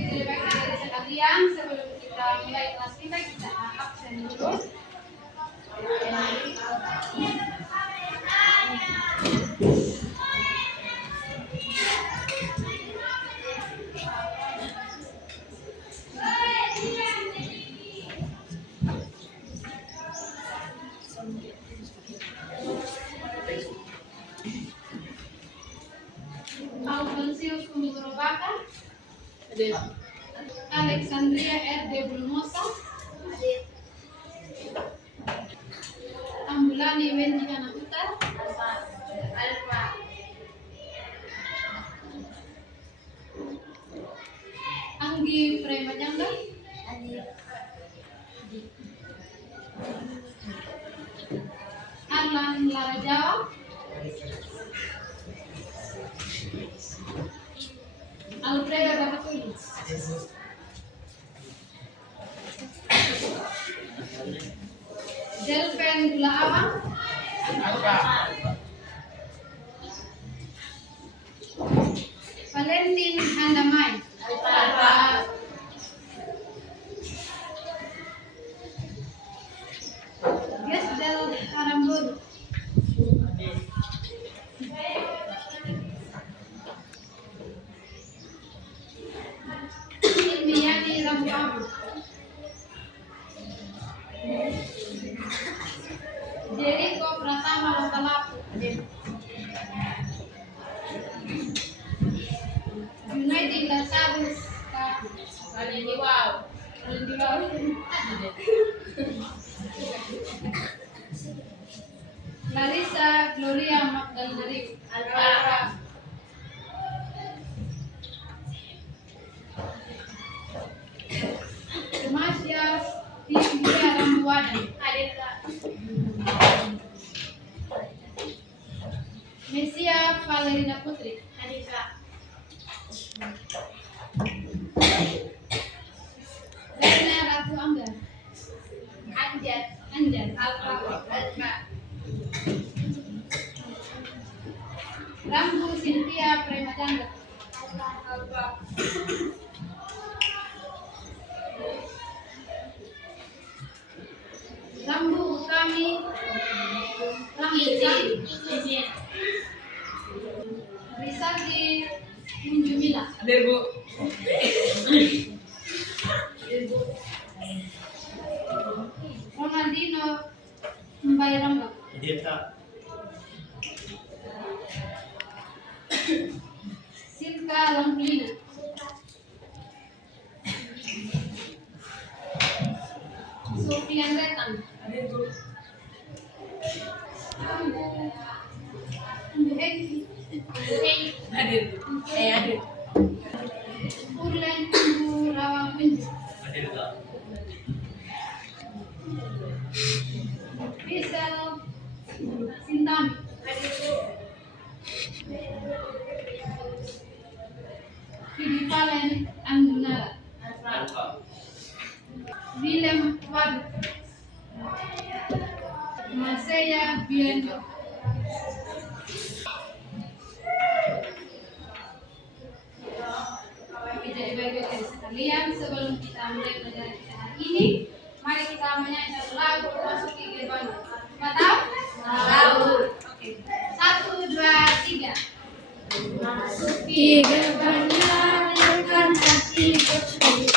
Jadi baik sekalian, sebelum kita mulai kelas kita absen dulu. Alfonsius Kumurobaka, Alexandria R.D. Bulmosa, Ambulani Wendy Anahuta, Alfa, Anggi Premajanda, Arlan Larajawa, Alfredo Rapatuli, Delpen Gulaawang, Valentin Handamai, Gesdel Harambur, Ilmiani Rambabu, Jericho Pratama Lokalapu, United Lazarus Kalindiwau, Larissa Gloria Magdalena Alvara, Matias Tia Rambuadi, Mesia Valerina Putri, Rena Ratu Angga, Anjar, Alfa, Rambu Cynthia Premajanda, Alfa, Rambu Utami, Risati Munjumila, Ronaldino Mbairamba, Silka Lamplina, Sofian Retan, Urlen Rawang Pinju, Rizal Sintami, Filipalen Angunara, Willem Wadu, Masaya Biendo. Jadi baik-baik sekalian, sebelum kita mulai pelajaran kita hari ini, mari kita menyanyi satu lagu memasuki gerbang. Tahu? Oke. 1, 2, 3. Masuki gerbangnya dengan hati bersih.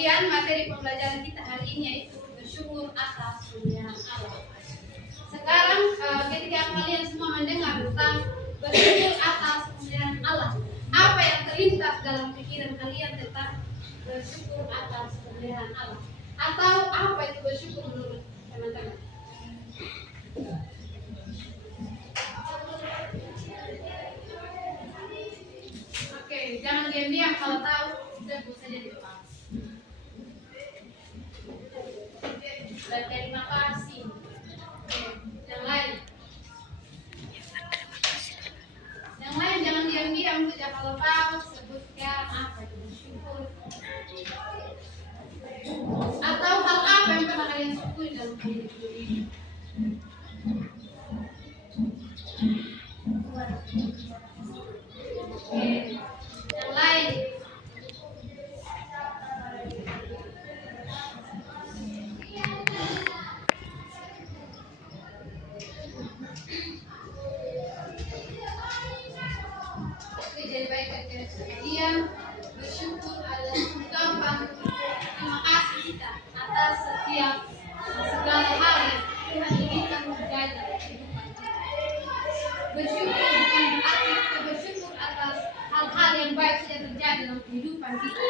sekalian, materi pembelajaran kita hari ini yaitu bersyukur atas pemberian Allah. Sekarang ketika kalian semua mendengar tentang bersyukur atas pemberian Allah, apa yang terlintas dalam pikiran kalian tentang bersyukur atas pemberian Allah? Atau apa itu bersyukur menurut teman-teman? Oke, jangan diam-diam, kalau tahu sebut saja di depan. Dan terima kasih. Oke, yang lain. Yang lain jangan diam-diam saja, kalau tahu sebutkan apa itu bersyukur. Atau hal apa yang pernah kalian syukuri dalam hidup ini? Oke, yang lain. Oke, jadi baik sekalian, bersyukur adalah ungkapan terima kasih kita atas setiap segala hal yang Tuhan izinkan terjadi dalam kehidupan kita. Bersyukur bukan berarti kita bersyukur atas hal-hal yang baik saja terjadi dalam kehidupan kita,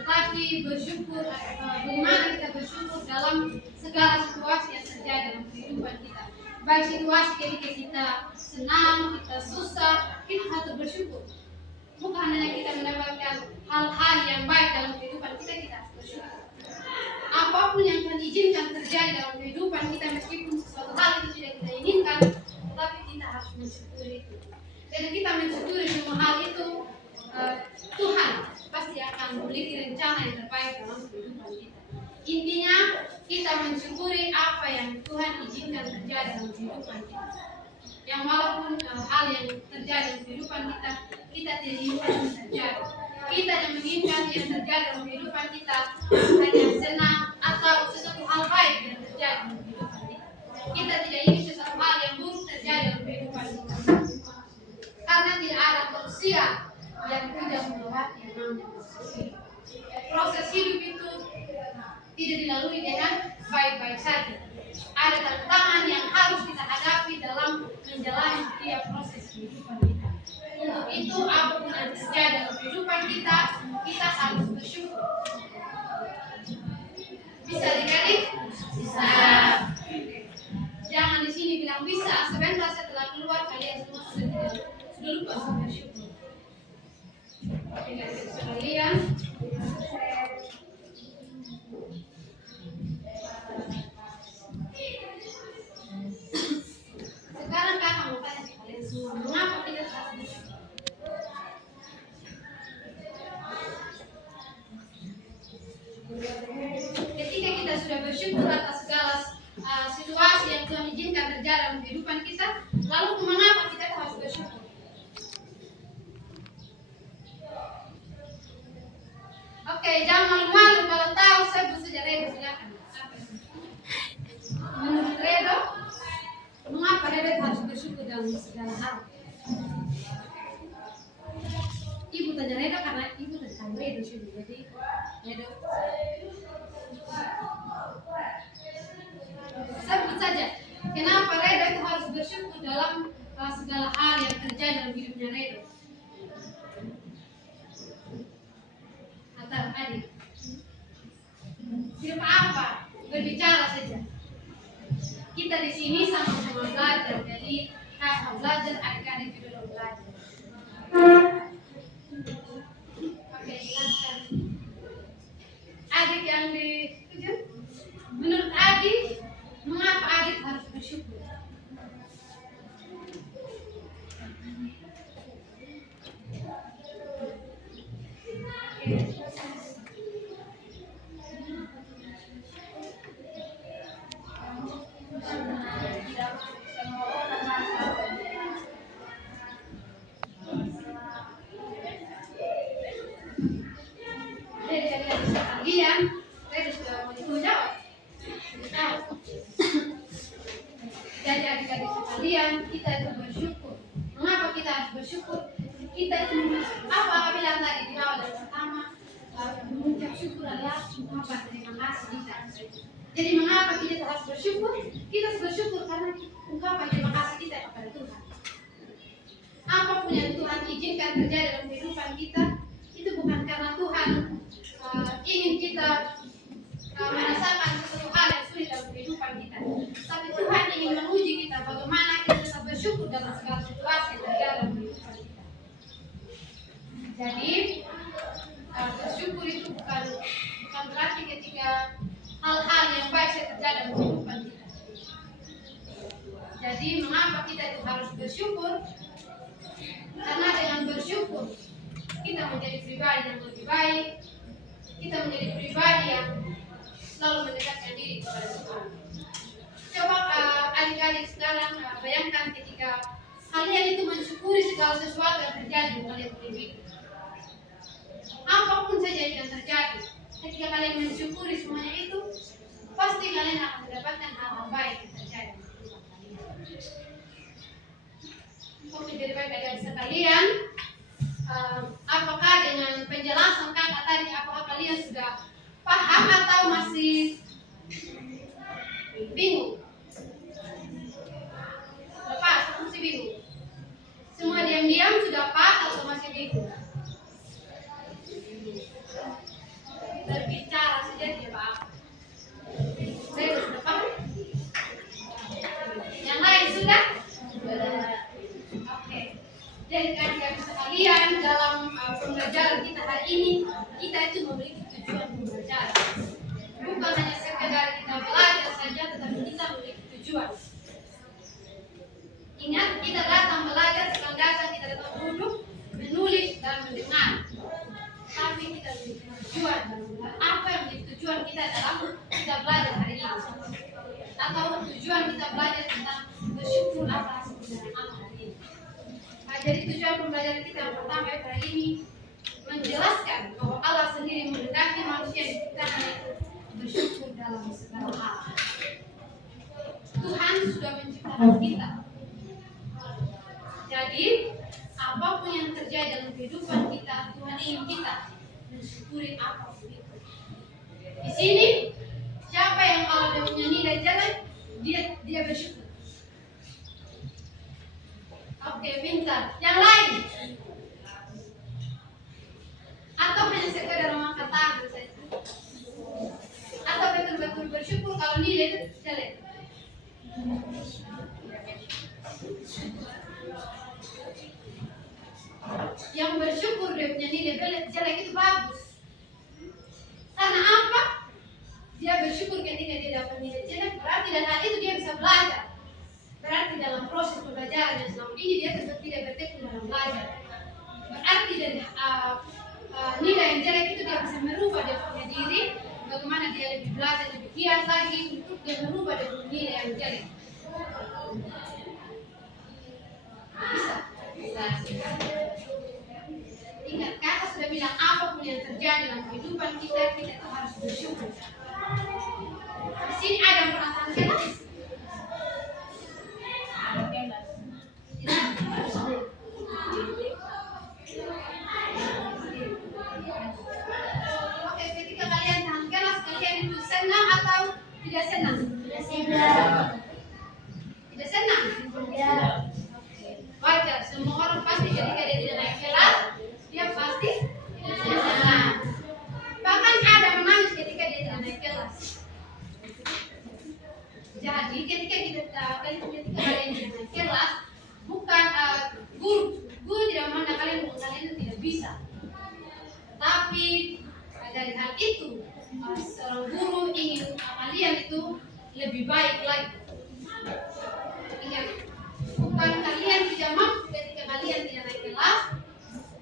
tetapi bersyukur bagaimana kita bersyukur dalam segala situasi yang terjadi dalam kehidupan kita. Baik situasi ketika kita senang, kita susah, kita harus bersyukur. Bukan hanya kita mendapatkan hal-hal yang baik dalam kehidupan kita, kita harus bersyukur. Apapun yang Tuhan izinkan terjadi dalam kehidupan kita, meskipun sesuatu hal itu tidak kita inginkan, tetapi kita harus mensyukuri itu. Dan kita mensyukuri semua hal itu, Tuhan pasti akan memiliki rencana yang terbaik dalam kehidupan kita. Intinya kita mensyukuri apa yang Tuhan izinkan terjadi dalam kehidupan kita. Yang walaupun hal yang terjadi dalam kehidupan kita, kita tidak inginkan terjadi. Kita yang menginginkan yang terjadi dalam kehidupan kita hanya senang atau sesuatu hal baik yang terjadi dalam kehidupan kita. Kita tidak ingin sesuatu hal yang buruk terjadi dalam kehidupan kita. Karena tidak ada manusia yang tidak melewati yang namanya proses. Proses hidup itu tidak dilalui dengan baik-baik saja. Ada tantangan yang harus kita hadapi dalam menjalani setiap proses kehidupan kita. Untuk itu, apapun yang terjadi dalam kehidupan kita, kita harus bersyukur. Bisa adik-adik? Bisa. Jangan di sini bilang bisa, sebentar setelah keluar kalian semua sudah lupa bersyukur. Adik-adik sekalian, sekarang kakak mau tanya kalian semua, mengapa kita harus bersyukur? Ketika kita sudah bersyukur atas segala situasi yang Tuhan izinkan terjadi dalam kehidupan kita, lalu mengapa kita harus bersyukur? Oke, jangan malu-malu, kalau tahu sebut saja Redo, silakan. Menurut Redo, mengapa Redo harus bersyukur dalam segala hal? Ibu tanya Redo karena ibu tentang Redo sih, jadi Redo. Sebut saja, kenapa Redo itu harus bersyukur dalam segala hal yang terjadi dalam hidupnya Redo? Atau adik? Siapa apa? Berbicara saja. Kita di sini sama-sama belajar, jadi kakak belajar, adik-adik juga belajar. Oke, silakan. Adik yang di ujung, menurut adik, mengapa adik harus bersyukur? Jadi adik-adik sekalian, kita itu bersyukur. Mengapa kita harus bersyukur? Kita itu apa bilang tadi di awal yang pertama, bersyukur adalah ungkapan terima kasih kita. Jadi mengapa kita harus bersyukur? Kita harus bersyukur karena ungkapan terima kasih kita kepada Tuhan. Apapun yang Tuhan izinkan terjadi dalam kehidupan kita, itu bukan karena Tuhan ingin kita merasakan sesuatu hal yang sulit dalam kehidupan kita, tapi Tuhan ingin menguji kita bagaimana kita bisa bersyukur dalam segala situasi yang terjadi dalam kehidupan kita. Jadi bersyukur itu bukan berarti ketika hal-hal yang baik terjadi dalam kehidupan kita. Jadi mengapa kita itu harus bersyukur? Karena dengan bersyukur kita menjadi pribadi yang lebih baik, kita menjadi pribadi yang selalu mendekatkan diri kepada Tuhan. Coba adik-adik sekarang bayangkan ketika kalian itu mensyukuri segala sesuatu yang terjadi di kalian hidup. Apapun saja yang terjadi, ketika kalian mensyukuri semuanya itu, pasti kalian akan mendapatkan hal-hal baik yang terjadi di kehidupan kalian. Oke, jadi baik-baik sekalian, apakah dengan penjelasan kakak tadi, apakah kalian sudah paham atau masih bingung? Lepas, masih bingung? Semua diam-diam sudah paham atau masih bingung? Berbicara saja tidak apa. Saya sudah paham? Yang lain sudah? Oke. Jadi adik-adik sekalian, dalam pembelajaran kita hari ini, kita itu memiliki tujuan pembelajaran. Bukan hanya sekedar kita belajar saja, tetapi kita memiliki tujuan. Ingat, kita datang belajar, sekarang datang kita datang duduk, menulis dan mendengar. Tapi kita memiliki tujuan dalam apa yang menjadi tujuan kita dalam kita belajar hari ini, atau tujuan kita belajar tentang bersyukur atas kebenaran Allah hari ini. Jadi tujuan pembelajaran kita yang pertama hari ini menjelaskan bahwa Allah sendiri mendekati manusia yang diciptakan itu bersyukur dalam segala hal. Tuhan sudah menciptakan kita. Jadi apapun yang terjadi dalam kehidupan kita, Tuhan ingin kita mensyukuri apapun itu. Di sini siapa yang kalau dia punya nilai jelek, dia bersyukur. Oke, pintar. Yang lain? Atau hanya sekedar mengangkat tangan saja? Atau betul-betul bersyukur kalau nilai itu jelek? Yang bersyukur dia punya nilai jelek itu bagus. Karena apa? Dia bersyukur ketika dia dapat nilai jelek, berarti dari hal itu dia bisa belajar. Berarti dalam proses pembelajaran yang selama ini dia tetap tidak bertekun dalam belajar. Berarti dari nilai yang jelek itu dia bisa merubah dia punya diri, bagaimana dia lebih belajar, lebih giat lagi untuk dia merubah dia punya nilai yang jelek. Bisa. Ingat, kakak sudah bilang apapun yang terjadi dalam kehidupan kita, kita itu harus bersyukur. Di sini ada yang pernah tahan kelas? Oke, ketika kalian tahan kelas, kalian itu senang atau tidak senang? Tidak senang. Tidak senang? Ya. Wajar, semua orang pasti ketika dia tidak naik kelas, dia pasti tidak senang. Bahkan ada yang menangis ketika dia tidak naik kelas. Jadi ketika kalian tidak naik kelas, bukan guru tidak memandang kalian bahwa kalian itu tidak bisa. Tapi dari hal itu, seorang guru ingin kalian itu lebih baik lagi. Ingat, bukan kalian tidak mampu ketika kalian tidak naik kelas,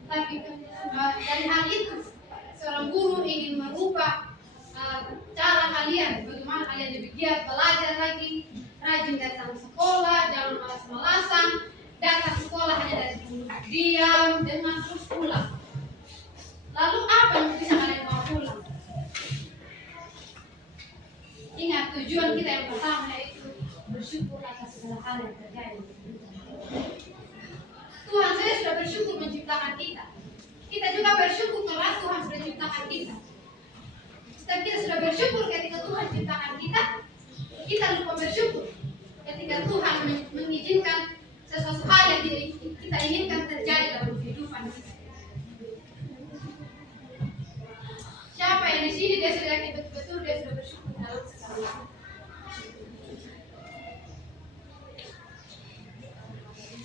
tapi dari hal itu seorang guru ingin merubah cara kalian, bagaimana kalian lebih giat belajar lagi, rajin datang sekolah, jangan malas-malasan, datang sekolah hanya dari diam dengan terus pulang. Lalu apa yang bisa kalian bawa pulang? Ingat, tujuan kita yang pertama yaitu bersyukur atas segala hal yang terjadi. Tuhan saya sudah bersyukur menciptakan kita. Kita juga bersyukur karena Tuhan sudah menciptakan kita. Tapi kita sudah bersyukur ketika Tuhan ciptakan kita, kita lupa bersyukur. Ketika Tuhan mengizinkan sesuatu hal yang tidak kita inginkan terjadi dalam kehidupan kita. Siapa yang di sini dia sudah yakin betul-betul dia sudah bersyukur dalam segala hal.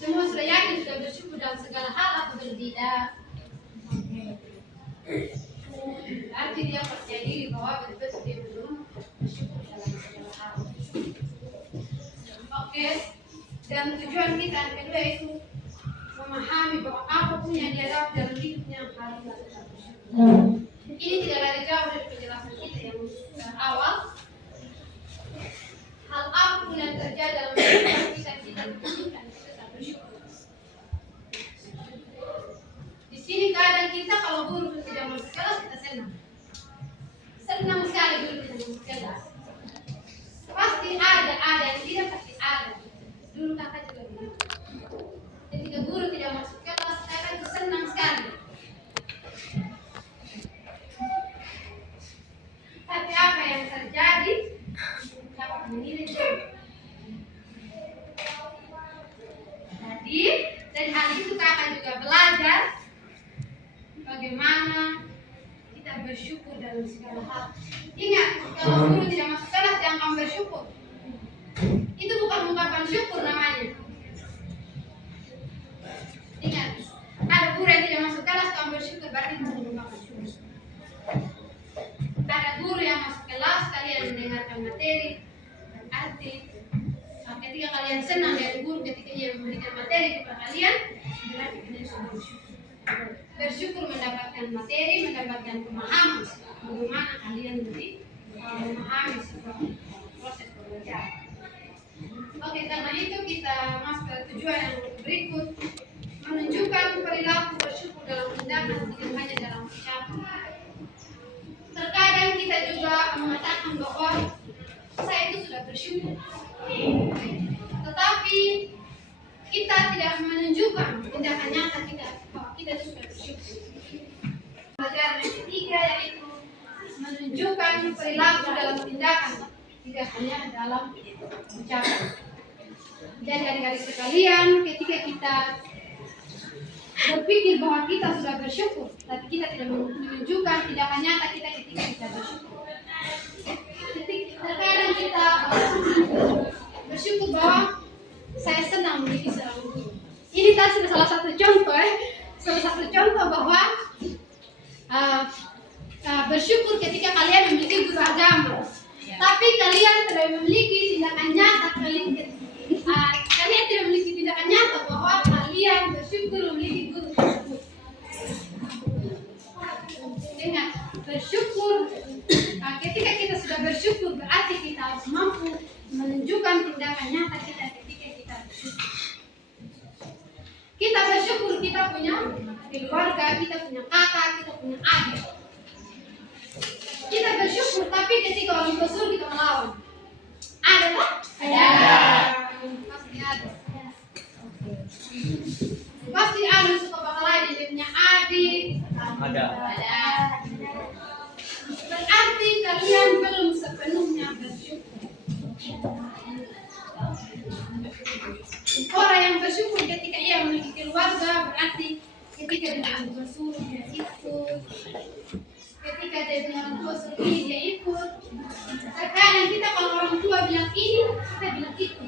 Semua sudah yakin sudah bersyukur dalam segala hal atau tidak? Berarti dia percaya diri bahwa betul-betul dia belum bersyukur dalam segala hal. Oke. Dan tujuan kita yang kedua itu memahami bahwa apapun yang dia dapat dalam hidupnya harus kita bersyukur. Ini tidak lari jauh dari penjelasan kita yang awal. Hal apapun yang terjadi dalam hidup kita butuhkan kita tetap bersyukur. Di sini keadaan kita kalau guru tidak masuk kelas kita senang sekali guru tidak masuk kelas. Pasti ada yang tidak pasti ada. Dulu kakak juga bilang, ketika guru tidak masuk kelas kakak itu senang sekali. Tapi apa yang terjadi? Dapat menilai jauh. Jadi dari hal itu kakak juga belajar bagaimana kita bersyukur dalam segala hal. Ingat, kalau guru tidak masuk kelas jangan kamu bersyukur. Itu bukan ungkapan syukur namanya. Ingat, ada guru yang tidak masuk kelas kamu bersyukur berarti itu bukan ungkapan syukur. Ada guru yang masuk kelas kalian mendengarkan materi, berarti ketika kalian senang dari guru ketika dia memberikan materi kepada kalian, berarti kalian sudah bersyukur. Bersyukur mendapatkan materi, mendapatkan pemahaman bagaimana kalian memahami sebuah proses pembelajaran. Oke, karena itu kita masuk ke tujuan yang berikut, menunjukkan perilaku bersyukur dalam tindakan, tidak hanya dalam ucapan. Terkadang kita juga mengatakan bahwa saya itu sudah bersyukur, tetapi kita tidak menunjukkan tindakan nyata kita bahwa kita itu sudah bersyukur. Pelajaran yang ketiga yaitu menunjukkan perilaku dalam tindakan, tidak hanya dalam ucapan. Jadi adik-adik sekalian, ketika kita berpikir bahwa kita sudah bersyukur, tapi kita tidak menunjukkan tindakan nyata kita ketika kita bersyukur. Terkadang kita bersyukur bahwa saya senang memiliki seorang guru. Ini tadi salah satu contoh bahwa bersyukur ketika kalian memiliki guru agama. Tapi kalian tidak memiliki tindakan nyata, kalian tidak memiliki tindakan nyata bahwa kalian bersyukur memiliki guru tersebut. Ingat, bersyukur ketika kita sudah bersyukur berarti kita harus mampu menunjukkan tindakan nyata kita ketika kita bersyukur. Kita bersyukur kita punya keluarga, kita punya kakak, kita punya adik. Kita bersyukur tapi ketika orang tua suruh kita melawan. Ada tak? Ada. Pasti ada. Pasti ada suka bakal lain dia punya adik. Ada. Berarti kalian belum sepenuhnya bersyukur. Orang yang bersyukur ketika ia memiliki keluarga berarti ketika dia bersyukur dia ikut. Ketika dia dengan orang tua suruh ini dia ikut. Terkadang kita kalau orang tua bilang ini kita bilang itu.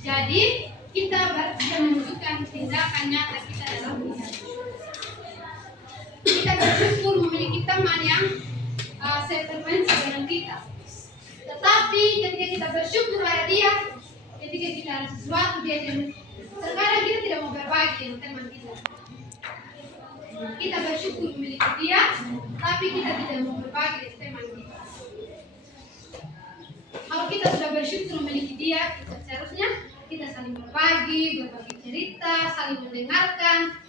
Jadi kita menunjukkan tindakan nyata kita dalam hidup. Kita bersyukur memiliki teman yang sefrekuensi dengan kita. Tetapi ketika kita bersyukur pada dia, ketika kita ada sesuatu dia terkadang kita tidak mau berbagi dengan teman kita. Kita bersyukur memiliki dia, tapi kita tidak mau berbagi dengan teman kita. Kalau kita sudah bersyukur memiliki dia, seharusnya kita saling berbagi cerita, saling mendengarkan.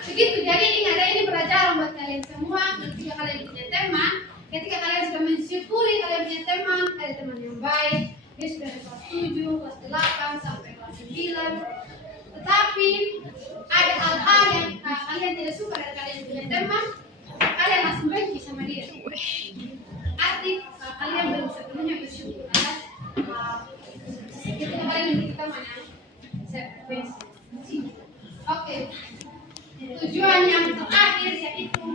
Begitu, jadi ingat ini pelajaran buat kalian semua. Ketika kalian punya teman, ketika kalian sudah mensyukuri kalian punya teman, ada teman yang baik, dia sudah dari kelas 7, kelas 8 sampai kelas 9. Tetapi ada hal-hal yang kalian tidak suka dari kalian punya teman, kalian kalian langsung benci sama dia. Arti kalian baru sepenuhnya bersyukur atas ketika kalian memiliki teman yang sefrekuensi. Oke. Tujuan yang terakhir yaitu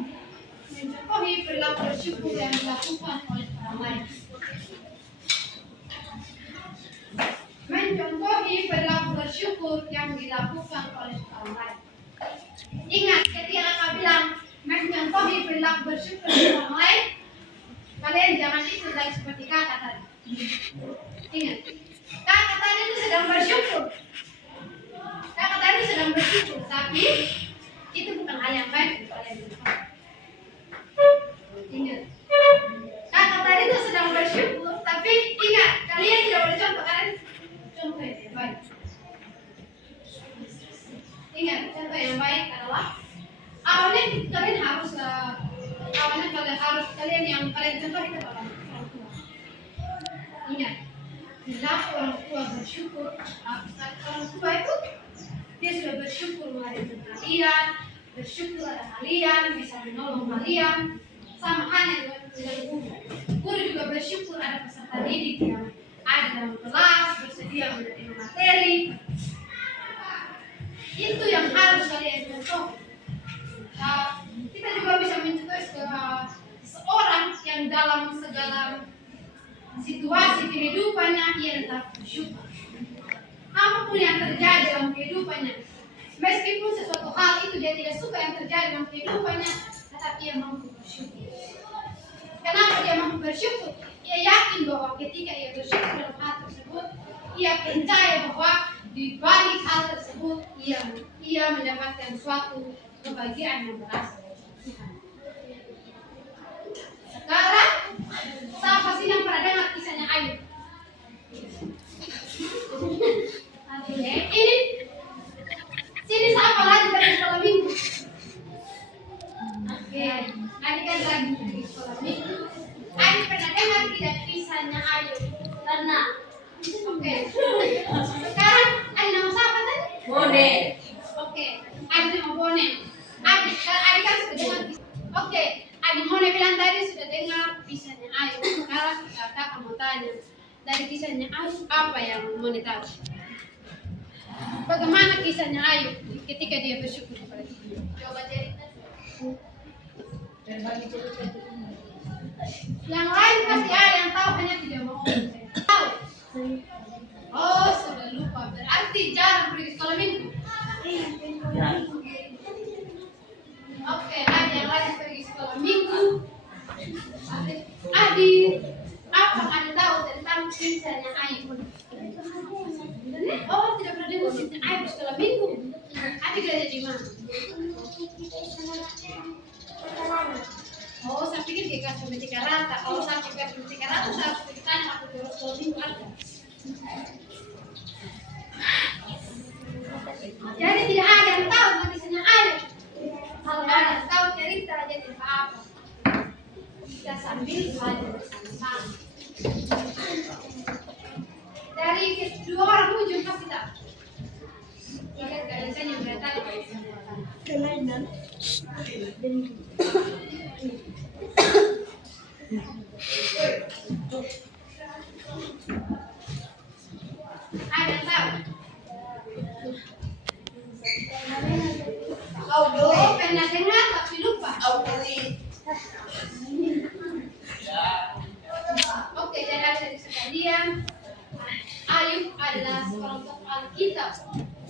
mencontohi perilaku bersyukur yang dilakukan oleh orang lain. Mencontohi perilaku bersyukur yang dilakukan oleh orang lain. Ingat, ketika kakak bilang mencontohi perilaku bersyukur dari orang lain, kalian jangan ikut lagi seperti kakak tadi. Ingat, kakak tadi itu sedang bersyukur. Kakak tadi sedang bersyukur, tapi itu bukan hal yang baik untuk kalian. Ingat, kakak tadi itu sedang bersyukur, tapi ingat, kalian tidak boleh contoh, kalian contoh yang baik. Ingat, contoh yang baik adalah awalnya kalian harus kalian contoh itu orang tua. Ingat, bila orang tua bersyukur, orang tua itu dia sudah bersyukur melahirkan kalian, bersyukur ada kalian, bisa menolong kalian. Sama halnya dengan guru. Guru juga bersyukur ada peserta didik yang ada dalam kelas, bersedia menerima materi. Itu yang harus kalian contoh. Kita juga bisa mencontoh seorang yang dalam segala situasi kehidupannya ia tetap bersyukur. Apapun yang terjadi dalam kehidupannya, meskipun sesuatu hal itu dia tidak suka yang terjadi dalam kehidupannya, tetapi ia mampu bersyukur. Kenapa dia mampu bersyukur? Ia yakin bahwa ketika ia bersyukur dalam hal tersebut, ia percaya bahwa di balik hal tersebut ia mendapatkan suatu kebahagiaan yang berasal dari Tuhan. Sekarang, siapa sih yang pernah dengar kisahnya Ayub? Sini siapa lagi pada sekolah minggu? Oke, Adi kan lagi di sekolah minggu. Adi pernah dengar tidak kisahnya Ayub? Pernah. Oke. Sekarang Adi nama siapa tadi? Bone. Oke, Adi nama Bone. Adi kan sudah dengar kisah. Oke, Adi Bone bilang tadi sudah dengar kisahnya Ayub. Sekarang kakak mau tanya, dari kisahnya Ayub apa yang Bone tahu? Bagaimana kisahnya Ayub ketika dia bersyukur kepada Tuhan? Coba cerita. Yang lain pasti ada yang tahu, hanya tidak mau tahu. Oh, sudah lupa. Berarti jarang pergi sekolah minggu. Oke, ada yang lain pergi sekolah minggu. Adi, apa Anda tahu tentang kisahnya Ayub? Oh, tidak pernah dengar kisahnya Ayub sekolah minggu. Adi belajar di mana? Oh, saya pikir dia kasih matematika rata. Kalau saya pikir matematika rata, saya harus bertanya aku terus sekolah minggu ada. Jadi tidak ada yang tahu tentang kisahnya Ayub. Kalau ada yang tahu cerita aja tidak apa. Kita sambil belajar bersama-sama. Dari dua orang ujung pasti tahu. Lihat kalian saya yang bertanya. Kelainan. Ada yang tahu? Oh, pernah dengar tapi lupa. Oke, jadi adik sekalian, Ayub adalah seorang tokoh Alkitab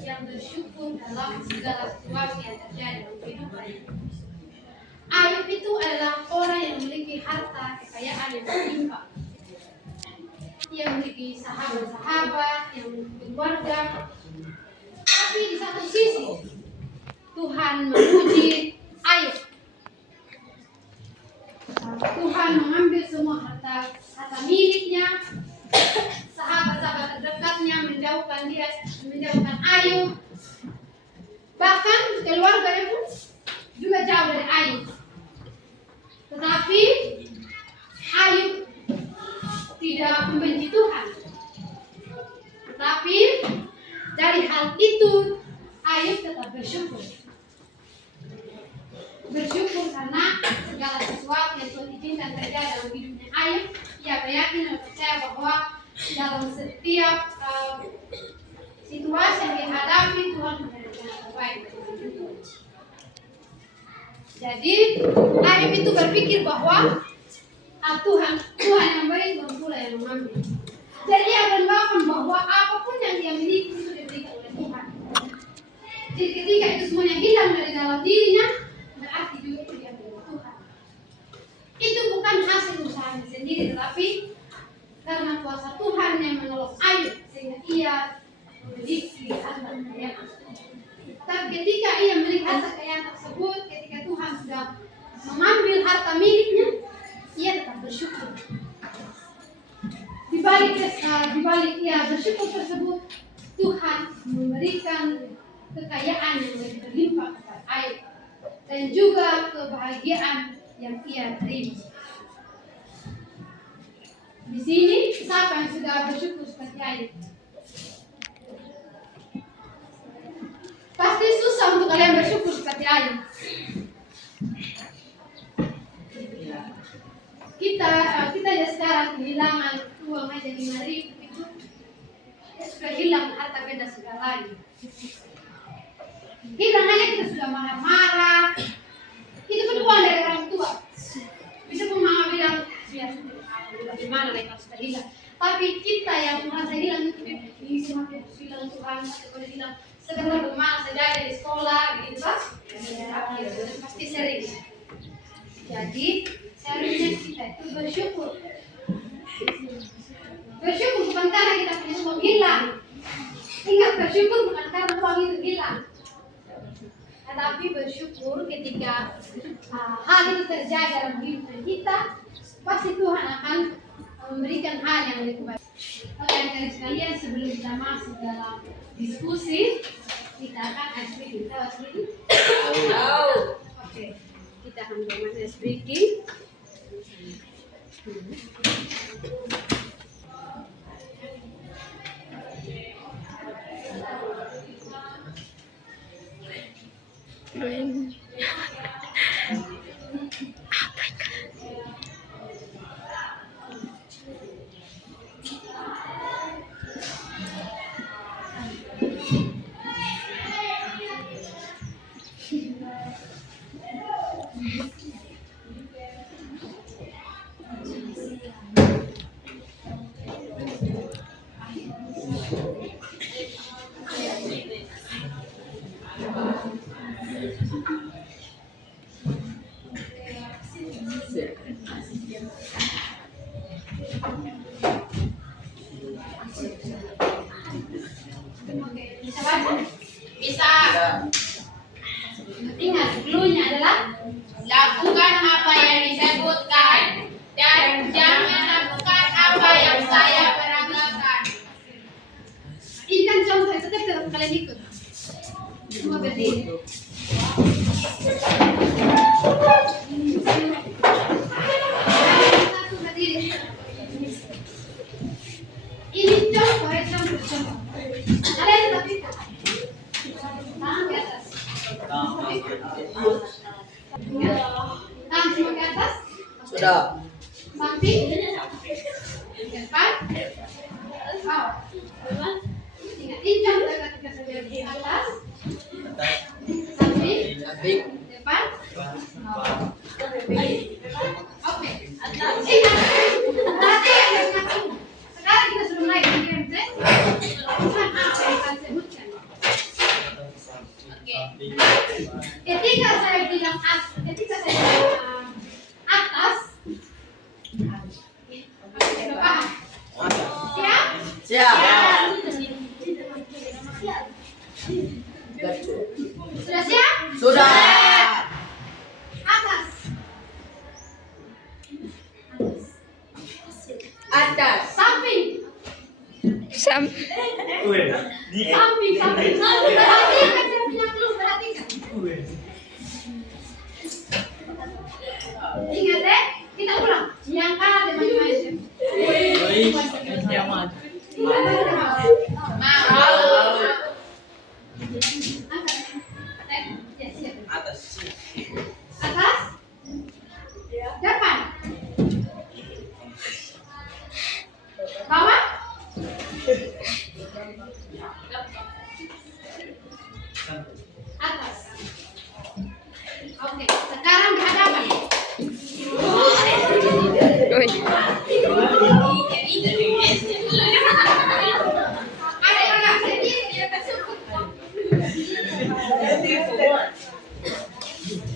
yang bersyukur dalam segala situasi yang terjadi dalam kehidupannya. Ayub itu adalah orang yang memiliki harta kekayaan yang berlimpah. Ia memiliki sahabat-sahabat, yang memiliki keluarga. Tapi di satu sisi, Tuhan memuji Ayub. Tuhan mengambil semua harta miliknya, sahabat-sahabat terdekatnya menjauhkan Ayub. Bahkan keluarganya pun juga jauh dari Ayub. Tetapi Ayub tidak membenci Tuhan. Tetapi dari hal itu Ayub tetap bersyukur. Bersyukur karena segala dalam hidupnya ayah, ia beryakin dan percaya bahwa dalam setiap situasi yang dihadapi Tuhan memberikan yang terbaik bagi hidupnya. Jadi ayah itu berpikir bahwa Tuhan yang beri, Tuhan pula yang mengambil. Jadi ia beranggapan bahwa apapun yang dia miliki itu diberikan oleh Tuhan. Jadi ketika itu semuanya hilang dari dalam dirinya, berarti juga itu diambil oleh Tuhan. Itu bukan hasil usahanya sendiri, tetapi karena kuasa Tuhan yang menolong Ayub sehingga ia memiliki harta kekayaan. Tapi ketika ia melihat kekayaan tersebut, ketika Tuhan sudah mengambil harta miliknya, ia tetap bersyukur. Di balik ia bersyukur tersebut, Tuhan memberikan kekayaan yang lebih berlimpah kepada Ayub dan juga kebahagiaan yang ia terima. Di sini siapa yang sudah bersyukur seperti Ayub? Pasti susah untuk kalian bersyukur seperti Ayub. Kita ya sekarang kehilangan uang aja 5.000 itu ya sudah hilang harta benda segalanya. Hilang aja kita sudah marah-marah. Itu kan uang dari orang tua. Bisa pun mama bilang ya bagaimana lagi kalau sudah hilang. Tapi kita yang merasa hilang itu ini semakin hilang Tuhan. Kalau bilang sebentar bagaimana saja di sekolah gitu kan? Pasti sering. Jadi seharusnya kita itu bersyukur. Bersyukur bukan karena kita punya uang hilang. Ingat, bersyukur bukan karena uang itu hilang. Tetapi bersyukur ketika hal itu terjadi dalam hidup kita, pasti Tuhan akan memberikan hal yang lebih baik. Oke, adik-adik sekalian, sebelum kita masuk dalam diskusi, kita akan ice breaking. Tahu ice breaking? Oke, kita akan bermain ice breaking. Bisa baca? Bisa. Ingat, clue-nya adalah lakukan apa yang disebutkan dan jangan lakukan apa yang saya peragakan. Ini kan contoh, itu tetap kalian ikut. Semua berdiri. Satu berdiri. Ini contoh, contoh. Kalian tetap ikut. Tangan ke atas. Tangan semua ke atas. Sudah. Samping. Depan. Bawah. Ingat, ini contoh ketika saya di atas. Samping. Depan. Bawah. Oke. Ingat. Perhatikan ya, sekarang kita sudah mulai game set. Lakukan apa yang saya sebutkan. Oke. Ketika saya bilang atas, siap? Siap. Sudah siap? Sudah. Atas. Atas. Samping. Samping. Perhatikan, saya punya clue, perhatikan. Ingat deh, kita ulang. Yang kalah dia maju-maju. Mau. Angkat. Ya, siap. Atas. Atas. Depan.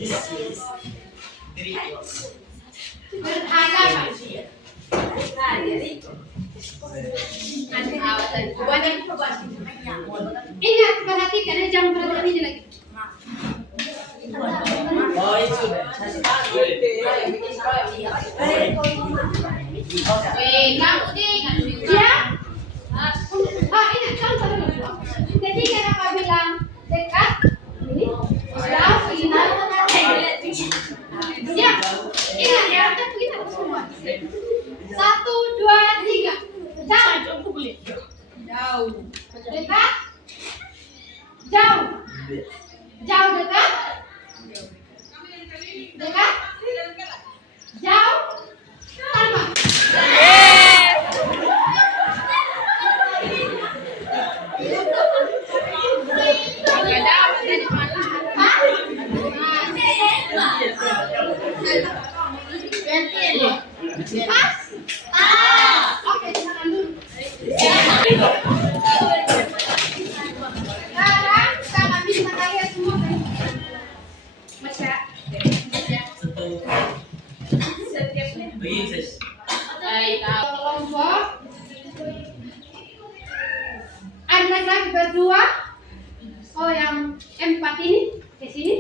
Beragama. Ingat, perhatikan ya, jangan perhatikan ini lagi. Kamu ya? Ingat contoh dulu. Ketika kakak bilang dekat, ini jauh begini. Siap. Ingat ya, kita begini semua. 1, 2, 3. Jauh. Dekat. Jauh. Jauh dekat. Dekat. Jauh. Tambah. Pas? Oke, silakan dulu. Sekarang kakak minta kalian semua baca. Kelompok. Ada laki-laki berdua. Oh, yang 4 ini ke sini.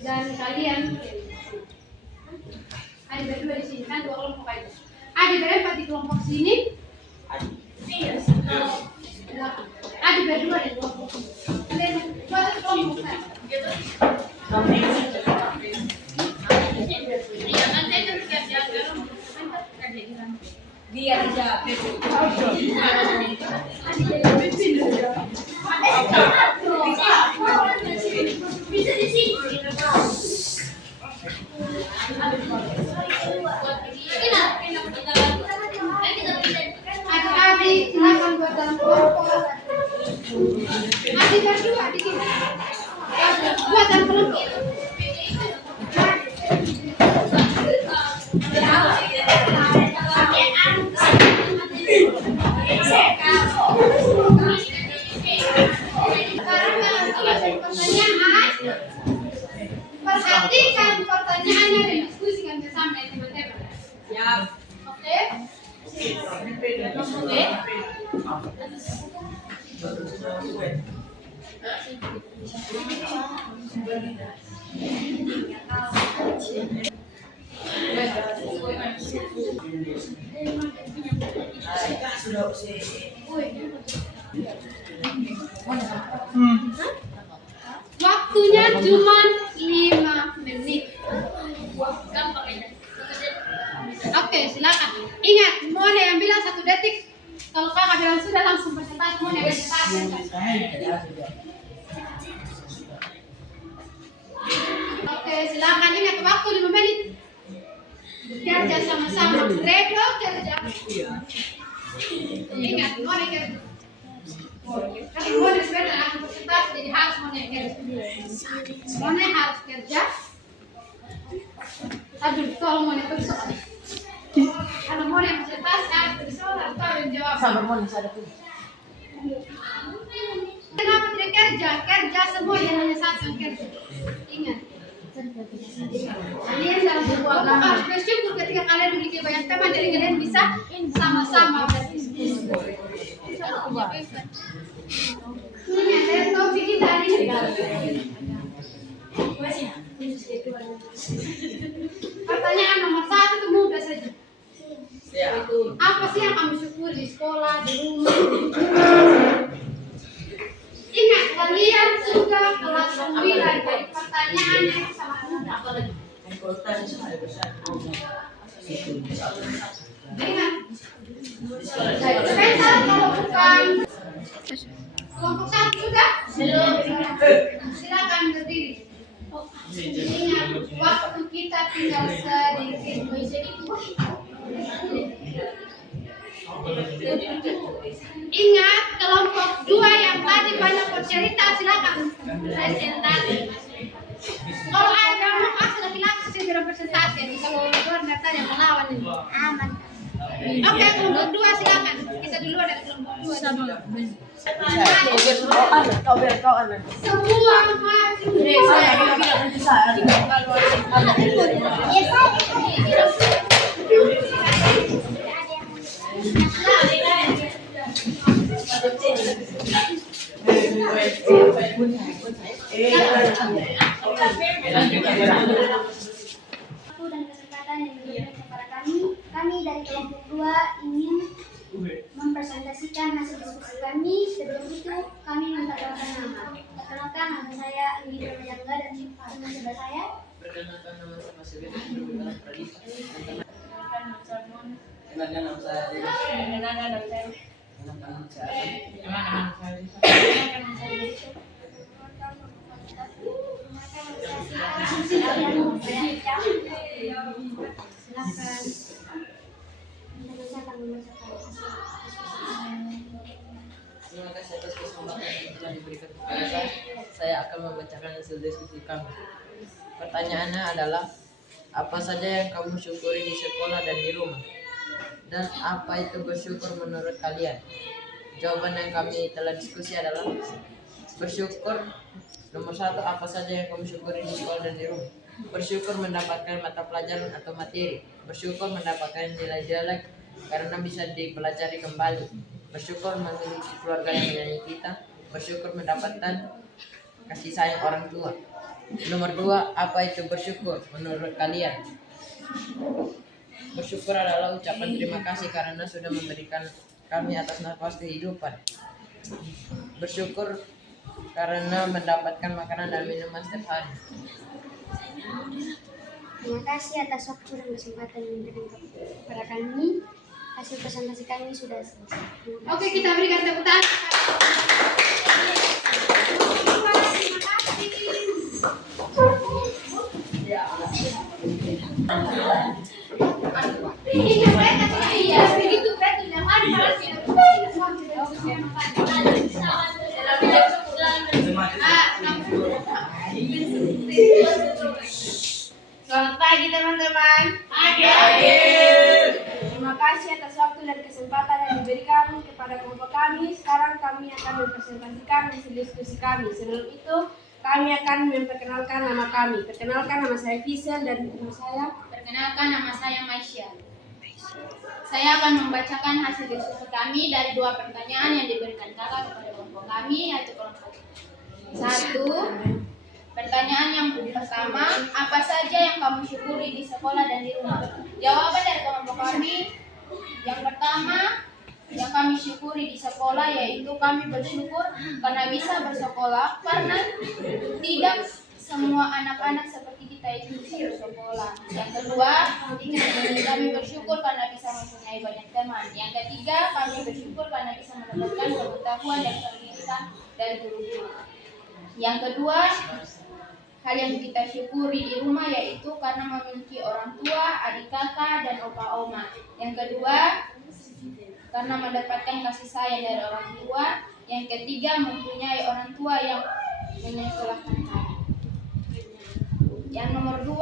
Dan kalian ada berdua di sini kan, 2 kelompok aja. Ada berempat di kelompok sini. Ada berdua di kelompok sini. Kalian buat kelompok kan? Biar dijawab. Bisa di sini. Adik-adik silakan buat dalam kelompok. Adik berdua di sini. Buat dalam kelompok. Perhatikan pertanyaannya dan diskusikan bersama ya teman-teman. Siap. Oke? Oke? Waktunya cuma 5 menit. Oke, silakan. Ingat, Mona yang bilang 1 detik. Kalau kakak bilang sudah langsung presentasi, Mona yang presentasi. Oke, silakan. Ingat waktu 5 menit. Kerja sama-sama. Redo kerja. Ingat, Mona kerja. Tapi Mona sebenarnya langsung presentasi, jadi harus Mona yang kerja. Mona harus kerja. Aduh, tolong Mona bersoal. Kalau Mona yang presentasi harus bersoal, harus tahu yang jawab. Sabar Mona, sadar dulu. Kenapa tidak kerja? Kerja semua, jangan hanya satu yang kerja. Ingat. Kalian dalam sebuah kelompok harus bersyukur ketika kalian memiliki banyak teman, jadi kalian bisa sama-sama berdiskusi. Ini ada topik kita hari ini. Pertanyaan nomor 1 itu mudah saja. Apa sih yang kamu syukuri di sekolah, di rumah? Ingat, kalian sudah kelas 9, jadi pertanyaannya sangat mudah. Ingat, sebentar kalau bukan kelompok 1 sudah? Silakan berdiri. Ingat, waktu kita tinggal sedikit. Ingat, kelompok 2 yang tadi banyak bercerita, silakan presentasi. Kalau ada mau kasih laki-laki segera presentasi. Kalau luar tadi yang melawan ini aman. Oke, kelompok 2 silakan. Kita duluan dari kelompok 2. Semua Waktu dan kesempatan yang diberikan kepada kami dari kelompok 2 ingin mempresentasikan hasil diskusi kami. Sebelum itu kami memperkenalkan nama. Perkenalkan, nama saya Indi Pramayangga dan teman sebelah saya. Perkenalkan, nama saya Silvia Pradita. Perkenalkan, nama saya Dimas. Perkenalkan, nama saya Silakan. Saya akan membacakan Terima kasih atas kesempatan yang telah diberikan kepada saya. Saya akan membacakan hasil diskusi kami. Pertanyaannya adalah, apa saja yang kamu syukuri di sekolah dan di rumah? Dan apa itu bersyukur menurut kalian? Jawaban yang kami telah diskusi adalah, bersyukur nomor 1, apa saja yang kamu syukuri di sekolah dan di rumah? Bersyukur mendapatkan mata pelajaran atau materi. Bersyukur mendapatkan nilai jelek karena bisa dipelajari kembali. Bersyukur memiliki keluarga yang menyayangi kita. Bersyukur mendapatkan kasih sayang orang tua. Nomor 2, apa itu bersyukur menurut kalian? Bersyukur adalah ucapan terima kasih karena sudah memberikan kami atas nafas kehidupan. Bersyukur karena mendapatkan makanan dan minuman setiap hari. Terima kasih atas waktu dan kesempatan yang diberikan kepada kami. Hasil presentasi kami sudah selesai. Terima Oke, kasih. kita berikan tepuk tangan. Iya, begitu betul. Yang ada Selamat pagi teman-teman. Terima kasih atas waktu dan kesempatan yang diberikan kepada kelompok kami. Sekarang kami akan mempresentasikan hasil diskusi kami. Sebelum itu, kami akan memperkenalkan nama kami. Perkenalkan, nama saya Fisel dan nama saya. Perkenalkan, nama saya Maisha. Saya akan membacakan hasil diskusi kami dari 2 pertanyaan yang diberikan kakak kepada kelompok kami, yaitu kelompok 1. Pertanyaan yang pertama, apa saja yang kamu syukuri di sekolah dan di rumah? Jawaban dari kelompok kami, yang pertama, yang kami syukuri di sekolah yaitu kami bersyukur karena bisa bersekolah, karena tidak semua anak-anak seperti kita itu bisa bersekolah. Yang kedua, kami bersyukur karena bisa mempunyai banyak teman. Yang ketiga, kami bersyukur karena bisa mendapatkan pengetahuan dan pendidikan dari guru-guru. Yang kedua, hal yang kita syukuri di rumah yaitu karena memiliki orang tua, adik kakak, dan opa oma. Yang kedua, karena mendapatkan kasih sayang dari orang tua. Yang ketiga, mempunyai orang tua yang menyekolahkan kami. Yang nomor 2,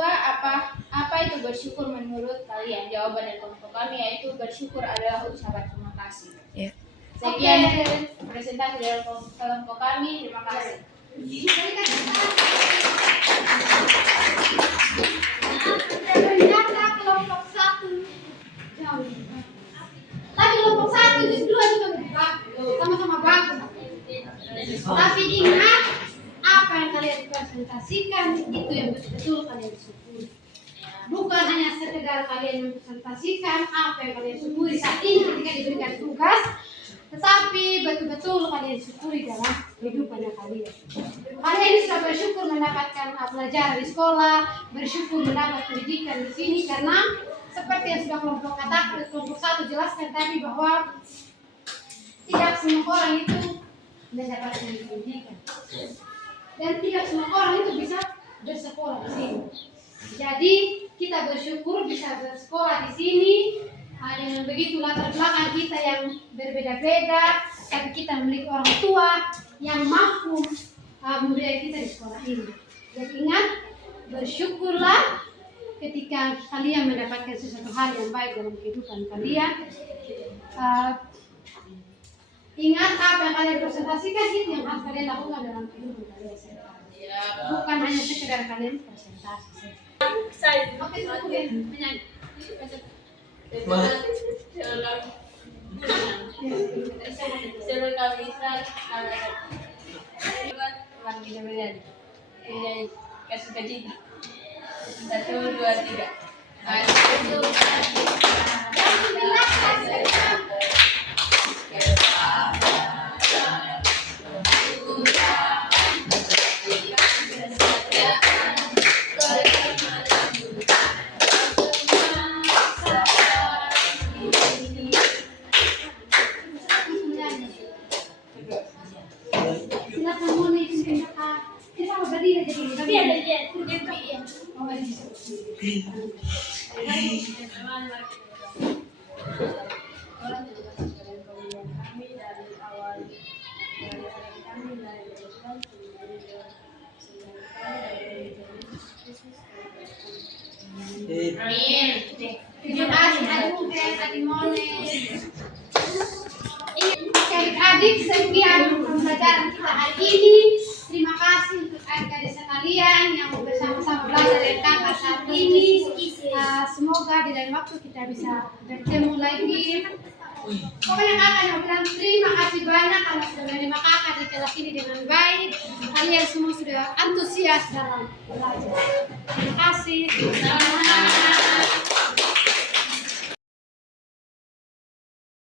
apa itu bersyukur menurut kalian? Jawaban dari kelompok kami yaitu bersyukur adalah ucapan terima kasih. Sekian presentasi dari kelompok kami. Terima kasih. Ternyata kelompok 1 jauh. Tapi kelompok 1 dan 2 juga bagus, sama-sama bagus. Tapi ingat, apa yang kalian presentasikan itu yang betul-betul kalian syukuri. Bukan hanya sekedar kalian mempresentasikan apa yang kalian syukuri saat ini ketika diberikan tugas, tetapi betul-betul kalian syukuri dalam kehidupan kalian. Kalian sudah bersyukur mendapatkan pelajaran di sekolah, bersyukur mendapat pendidikan di sini, karena seperti yang sudah kelompok 1 jelaskan tadi bahwa tidak semua orang itu mendapatkan pendidikan dan tidak semua orang itu bisa bersekolah di sini. Jadi kita bersyukur bisa bersekolah di sini. Dengan begitu latar belakang kita yang berbeda-beda, tapi kita memiliki orang tua yang mampu membiayai kita di sekolah ini. Jadi ingat, bersyukurlah ketika kalian mendapatkan sesuatu hal yang baik dalam kehidupan kalian, ingat apa yang kalian presentasikan itu yang harus kalian lakukan dalam kehidupan kalian. Bukan hanya sekedar kalian presentasi. Oke, oke, menyanyi. Sebelum kami start, mari kita bernyanyi. Menyanyi kasih cita. 1, 2, 3. Silakan mulai kita mau berdiri jadi tapi ada dia ya. Oh, Amin. Terima kasih adik Mone. Adik-adik, sekian pembelajaran kita hari ini. Terima kasih untuk adik-adik sekalian yang bersama-sama belajar dengan kakak saat ini. Semoga di lain waktu kita bisa bertemu lagi. Pokoknya kakak mau bilang terima kasih banyak karena sudah menerima kakak di kelas ini dengan baik. Kalian semua sudah antusias dalam belajar. Terima kasih.